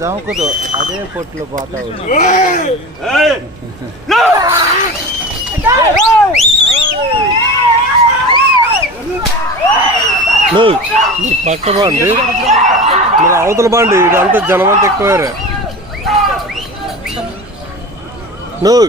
దమకదు అదే పొట్లు పోతా ఉంది. పక్క బాండి. మీరు అవతల బాండి ఇదంతా జనం అంతా ఎక్కువ నువ్వు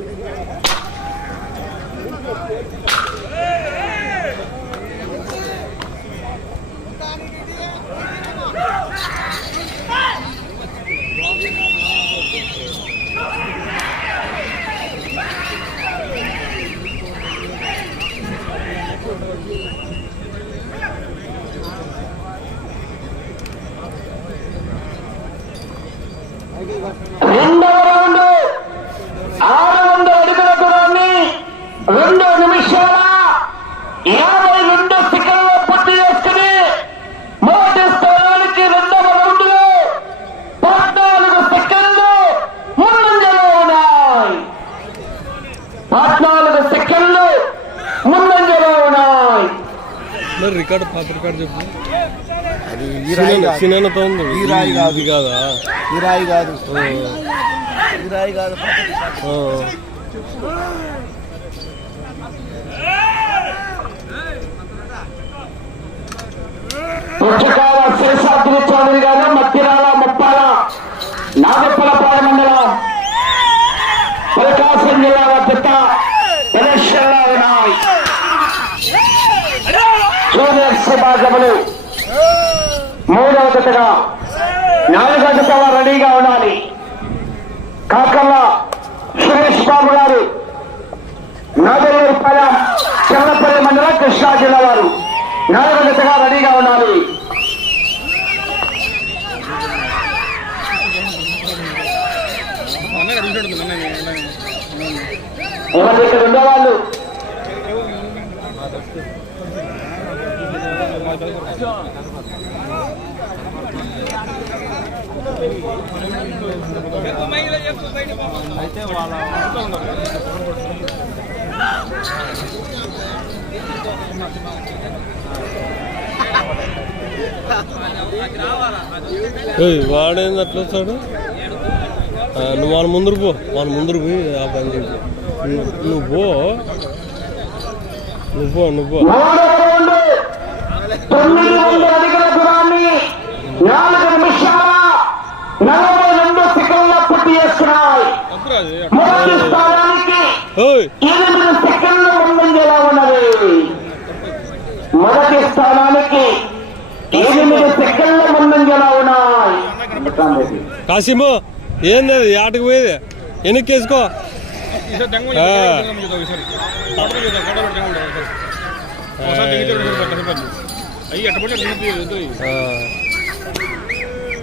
రెండవ రౌండ్ ఆరు వందల అడుగుల దూరాన్ని రెండు నిమిషాల యాభై రెండు సెకండ్ల పూర్తి చేసుకుని మొదటి స్థానానికి రెండవ రౌండ్లో పద్నాలుగు సెకండ్లు ముందంజలో ఉన్నాయి పద్నాలుగు సెకండ్లు ముందంజలో ఉన్నాయి మరి రికార్డు పాత రికార్డు చెప్పు అది ఈ రాయి కాదు సినానతో ఉంది ఈ రాయి కాదు. ఇది కాదా ఈ రాయి కాదు ఈ రాయి కాదు పక్కకి కాదు. ఆ. పుచ్చకాల శేషాద్రి చౌదరి గారు మధ్యరాల ముప్పాల నాగప్పలపాడ మండలం ప్రకాశం జిల్లా జూనియర్స్ మూడవ జతగా నాలుగవ జత రెడీగా ఉండాలి. కాకర్ల సురేష్ బాబు గారు నాగల్లూరుపాలెం చెల్లపల్లి మండలం కృష్ణా జిల్లా వారు. నాలుగవ జతగా రెడీగా ఉండాలి. ఎవరు ఇక్కడ ఉండేవాళ్ళు? ఏయ్, వాడేంది అట్లా వస్తాడు? నువ్వు వాళ్ళ ముందరు పో. వాళ్ళ ముందరు పోయి ఆ పని చేయి. నువ్వు- పో. నువ్వు పో నువ్వు పో. తొమ్మిది వందల అడుగుల దూరాన్ని నాలుగు నిమిషాల నలభై రెండు సెకండ్ల పూర్తి చేసుకున్నాయి మొదటి స్థానానికి ఎనిమిది సెకండ్ల ముందంజలో ఉన్నది మొదటి స్థానానికి ఎనిమిది సెకండ్ల ముందంజలో ఉన్నాయి కాసిము ఏంది ఆటకు పోయేది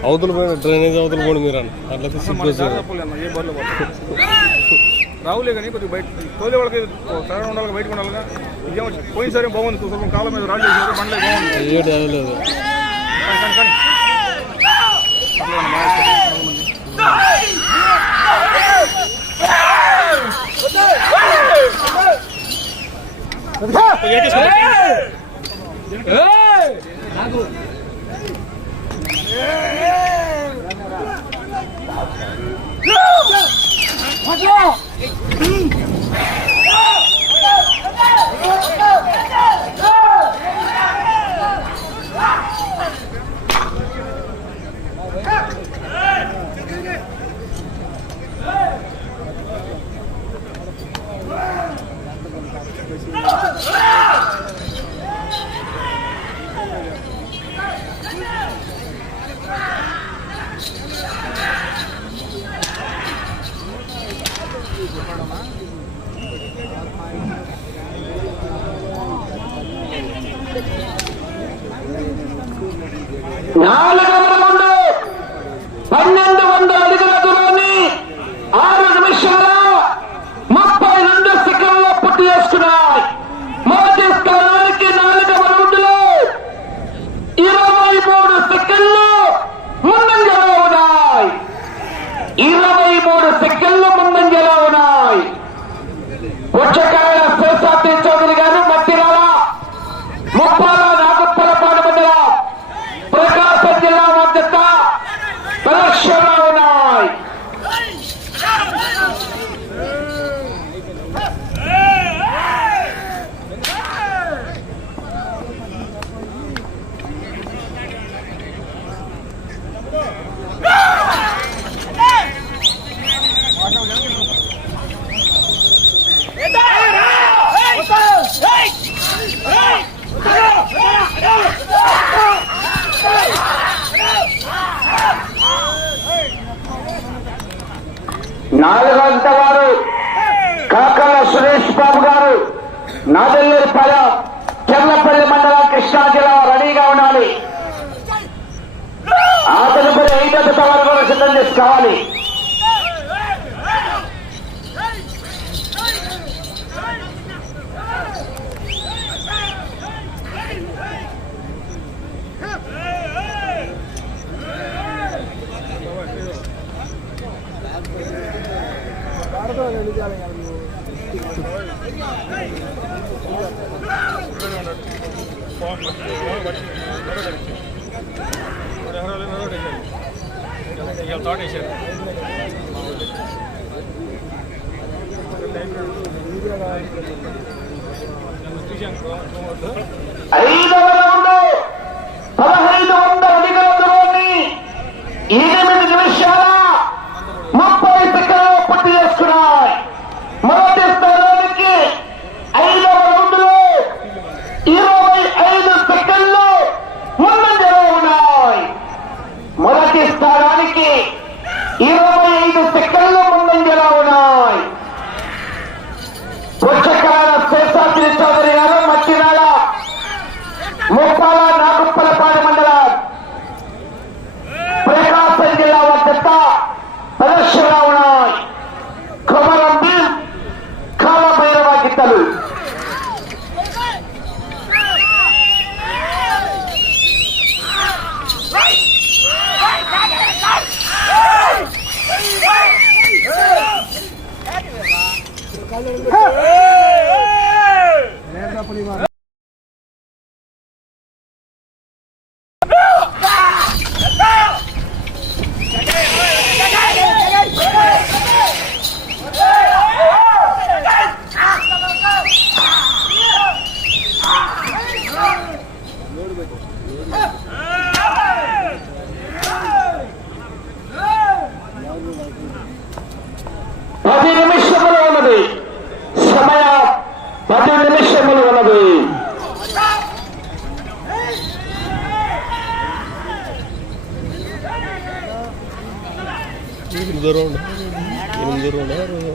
అవతల పోయిన డ్రైనేజ్ అవతల పోండి మీరు అన్న అట్లా రావులే కానీ కొద్దిగా బయట తోలే వాళ్ళకి తయారు ఉండాలి బయటకు ఉండాలిగా ఇదేమో పోయినసారి బాగుంది కొంచెం కాలం మీద రాళ్ళు చేశారు బండ్లే బాగుంది ఏడు లేదు Hey! 가자! 음. దూరం ఉండే ఎనిమిది దూరం ఉండే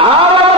Ah!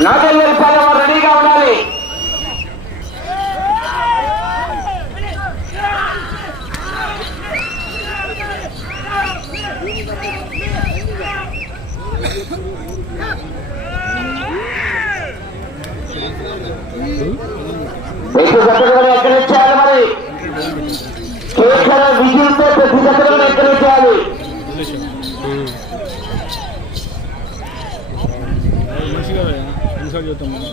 నాదల్ వెళ్ళిపోయే రెడీగా ఉండాలి. ఎక్కడ ఇచ్చేయాలి మరి? కేసీఆర్ విజయంతో ప్రతి దగ్గర ఎక్కడ ఇచ్చేయాలి కూడా చూద్దాం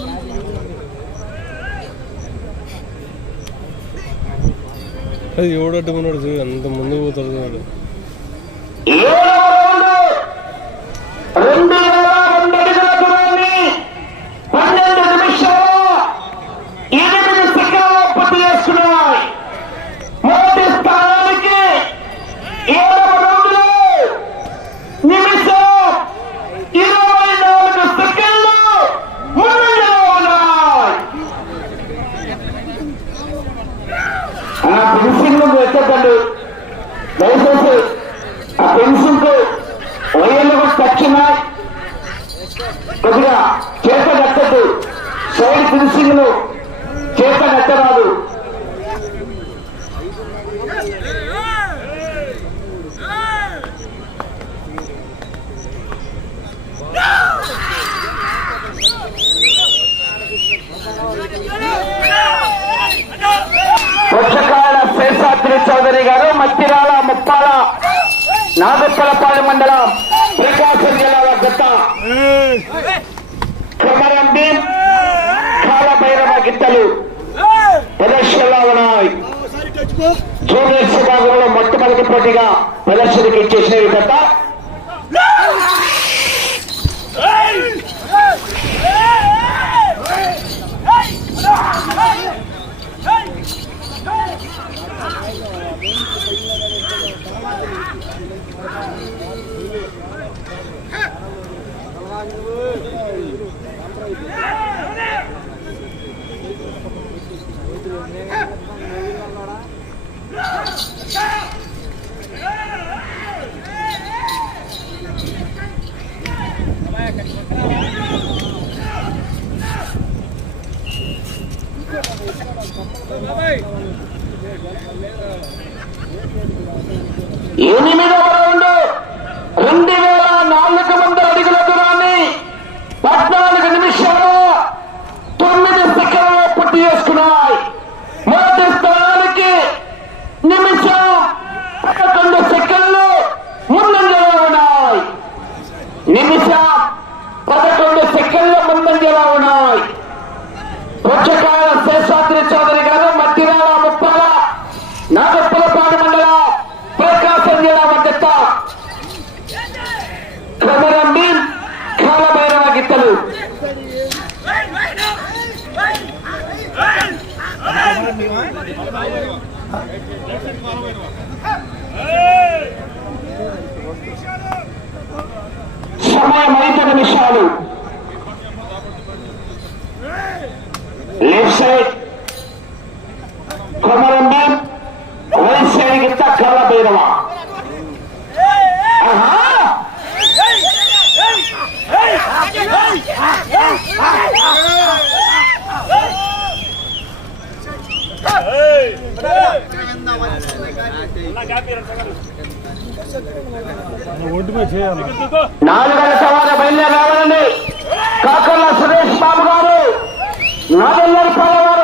అది ఎవడట్టుకున్నాడు చూడు అంత ముందు పోతాడు చూడు. నాగప్పలపాలెం మండలం శ్రీకాకుళం జిల్లాలో గిత్త కుమరం భీం కాలభైరవ గిత్తలు ప్రదర్శనలో ఉన్నాయి. జూనియర్స్ విభాగంలో మొట్టమొదటి పోటీగా ప్రదర్శనకి ఇచ్చేసిన గత నిమిష పదకొండు సెకండ్ల ముందంజలా ఉన్నారు பயணிக்கிட்ட கல்ல போயிடுவான் నాలుగవ సవాల బయలుదేరాలండి. కాకర్ల సురేష్ బాబు గారు. నాలుగు పదవారు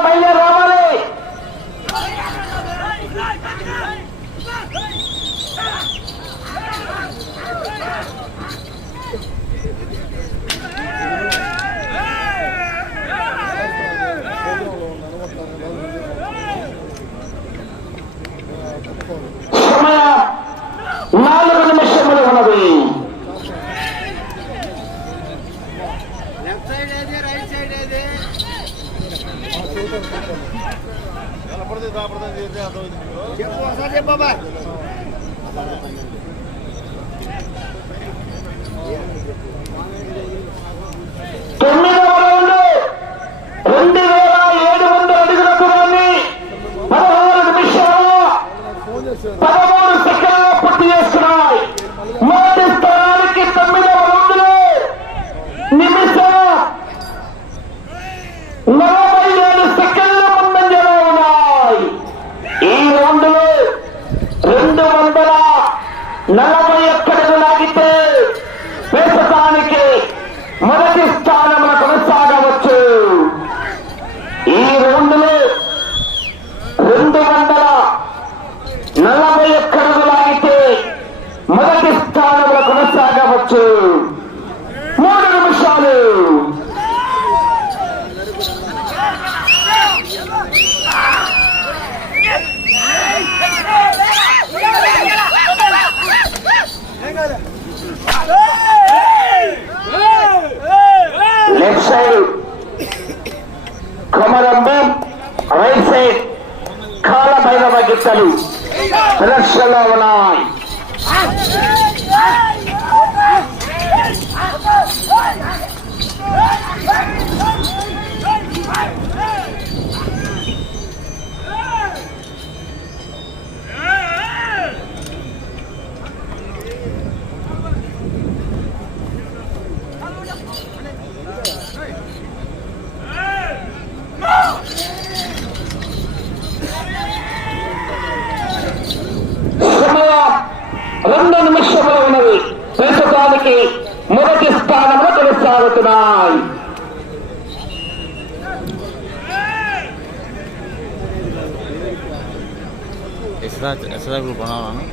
ఎస్ఆర్ కొనాలను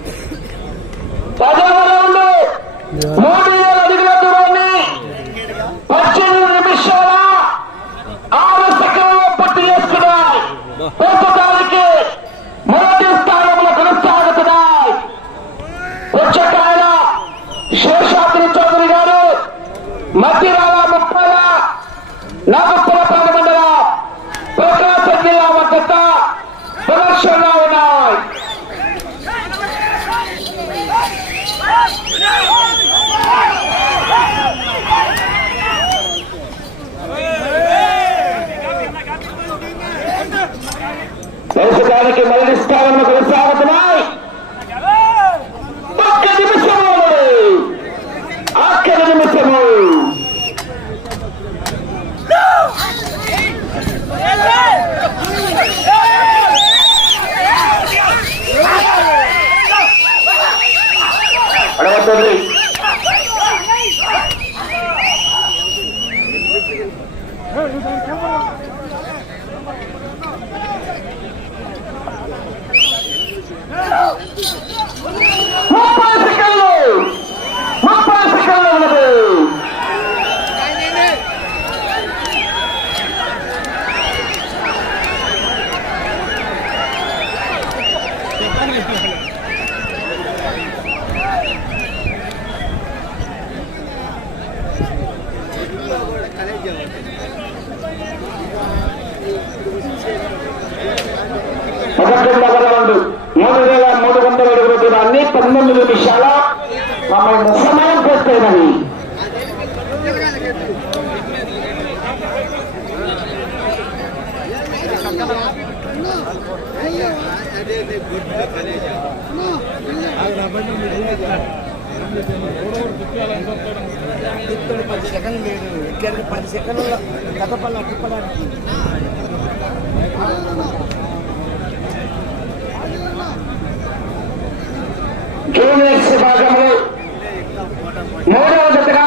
ప్రస్తుతానికి మొదటి స్థానంలో కొనసాగుతున్నాయి. పుచ్చకాయల శేషాద్రి చౌదరి గారు మధ్యరాల ముప్పల నాకు రౌండ్ మూడు వేల మూడు వందల అడుగుల దూరాన్ని పంతొమ్మిది నిమిషాల మమ్మల్ని సమయం చేస్తున్నది సెకండ్ లేదు ఎట్లా పది సెకండ్ల కథ పల్ల తిప్పడానికి జూనియర్స్ విభాగంలో మూడవ జతగా